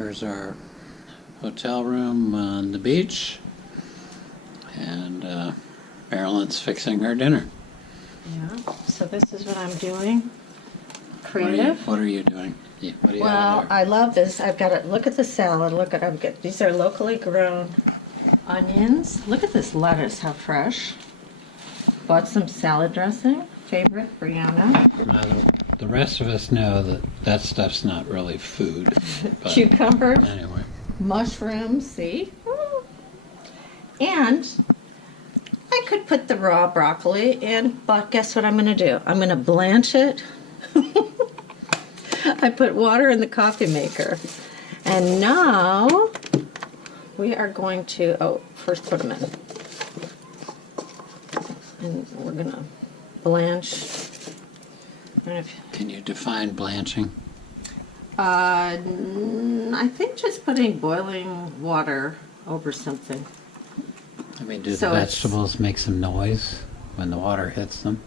Here's our hotel room on the beach, and Marilyn's fixing her dinner. Yeah, so this is what I'm doing. Creative. What are you doing? Yeah, what do you Well, have there? I love this. I've got it. Look at the salad. Look at I've got these are locally grown onions. Look at this lettuce, how fresh. Bought some salad dressing. Favorite, Brianna. Now, the rest of us know that that stuff's not really food. But Cucumber, anyway. mushrooms. See, and I could put the raw broccoli in, but guess what I'm going to do? I'm going to blanch it. I put water in the coffee maker. And now we are going to, first put them in. And we're going to blanch. Can you define blanching? I think just putting boiling water over something. I mean, do So the it's- vegetables make some noise when the water hits them?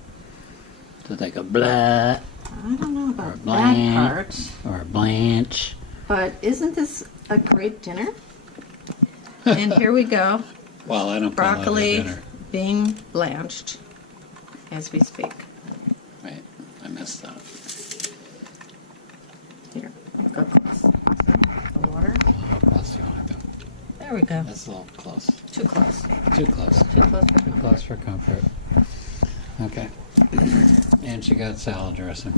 Do they go blah I don't know or about that blanch part. or blanch? But isn't this a great dinner? And here we go. Well, I don't call it a Broccoli dinner. being blanched as we speak. Wait, I messed up. Here, go close. The water. How close do you want to go? There we go. That's a little close. Too close. Too close. Too close. Too close for comfort. Okay. And she got salad dressing.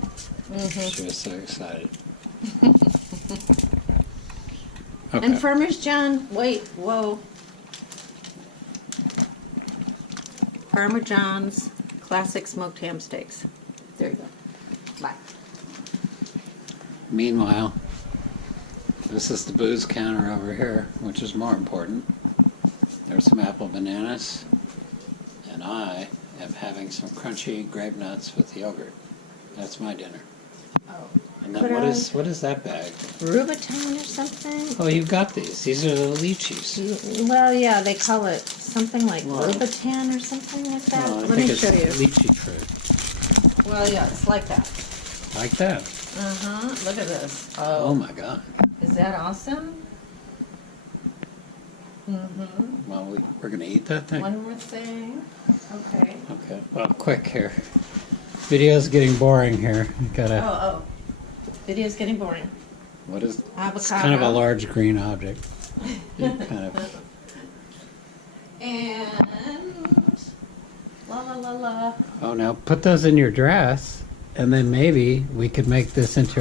She was so excited. Okay. And Farmer's John, wait, whoa. Farmer John's classic smoked ham steaks. There you go. Bye. Meanwhile, this is the booze counter over here, which is more important. There's some apple bananas, and I am having some crunchy grape nuts with yogurt. That's my dinner. Oh. And then Could what is that bag? Rubicon or something? Oh, you've got these. These are the lychees. Well, yeah, they call it something like Well- Rubitan or something like that. Well, I Let think me it's show you. lychee fruit. Well, yeah, it's like that. Like that. Uh-huh. Look at this. Oh my God. Is that awesome? Mm-hmm. Well, we're going to eat that thing? One more thing. Okay. Okay. Well, quick here. Video's getting boring here. You gotta. Oh. Video's getting boring. What is? Avocado. It's kind of a large green object. You kind of. And la la la la. Oh, now put those in your dress, and then maybe we could make this into